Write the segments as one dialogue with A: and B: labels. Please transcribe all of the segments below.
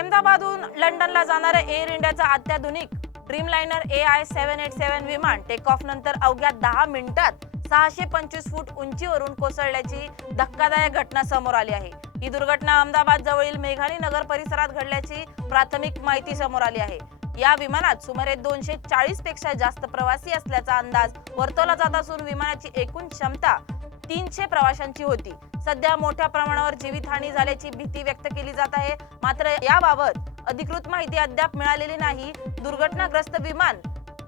A: अहमदाबादहून लंडनला जाणाऱ्या एअर इंडियाचा अत्याधुनिक Dreamliner A I seven eight seven विमान टेक ऑफ नंतर अवघ्या दहा मिनिटात सहाशे पंचवीस फूट उंचीवरून कोसळल्याची धक्कादायक घटना समोर आली आहे. ही दुर्घटना अहमदाबाद जवळील मेघानी नगर परिसरात घडल्याची प्राथमिक माहिती समोर आली आहे. या विमानात सुमारे दोनशे चाळीसपेक्षा जास्त प्रवासी असल्याचा अंदाज वर्तवला जात असून विमानाची एकूण क्षमता तीनशे प्रवाशांची होती. सध्या मोठ्या प्रमाणावर जीवितहानी झाल्याची भीती व्यक्त केली जात आहे. मात्र याबाबत अधिकृत माहिती अद्याप मिळालेली नाही. दुर्घटनाग्रस्त विमान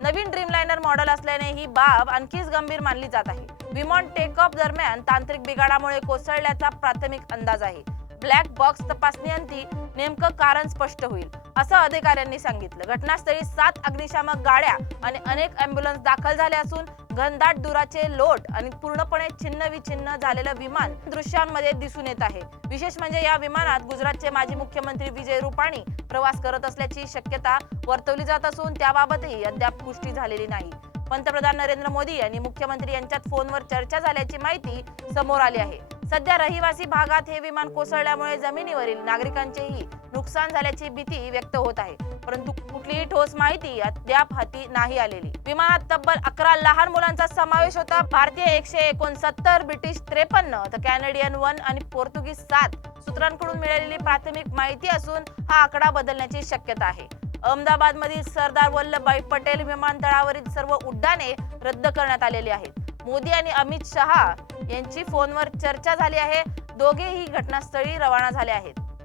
A: नवीन ड्रीमलाइनर मॉडेल असल्याने ही बाब आणखीच गंभीर मानली जात आहे. विमान टेक ऑफ दरम्यान तांत्रिक बिघाडामुळे कोसळल्याचा प्राथमिक अंदाज आहे. ब्लॅक बॉक्स तपासणीअंती नेमकं कारण स्पष्ट होईल असं अधिकाऱ्यांनी सांगितलं. घटनास्थळी सात अग्निशामक गाड्या आणि अनेक अँब्युलन्स दाखल झाले असून घनदाट दुराचे लोट आणि पूर्णपणे छिन्न विछिन्न झालेलं विमान दृश्यांमध्ये दिसून येत आहे. विशेष म्हणजे या विमानात गुजरातचे माजी मुख्यमंत्री विजय रुपाणी प्रवास करत असल्याची शक्यता वर्तवली जात असून त्याबाबतही अद्याप पुष्टी झालेली नाही. पंतप्रधान नरेंद्र मोदी आणि मुख्यमंत्री यांच्यात फोनवर चर्चा झाल्याची माहिती समोर आली आहे. सध्या रहिवासी भागात हे विमान कोसळल्यामुळे जमिनीवरील नागरिकांचेही नुकसान झाल्याची भीती व्यक्त होत आहे. परंतु कुठलीही ठोस माहिती अद्याप हाती नाही आलेली. विमानात तब्बल अकरा लहान मुलांचा समावेश होता. भारतीय एकशे एकोणसत्तर ब्रिटिश त्रेपन्न तर कॅनेडियन वन आणि पोर्तुगीज सात सूत्रांकडून मिळालेली प्राथमिक माहिती असून हा आकडा बदलण्याची शक्यता आहे. अहमदाबाद मधील सरदार वल्लभभाई पटेल विमानतळावरील सर्व उड्डाणे रद्द करण्यात आलेली आहेत. मोदी आणि अमित शहा यांची फोनवर चर्चा झाली आहे. दोघेही घटनास्थळी रवाना झाले आहेत.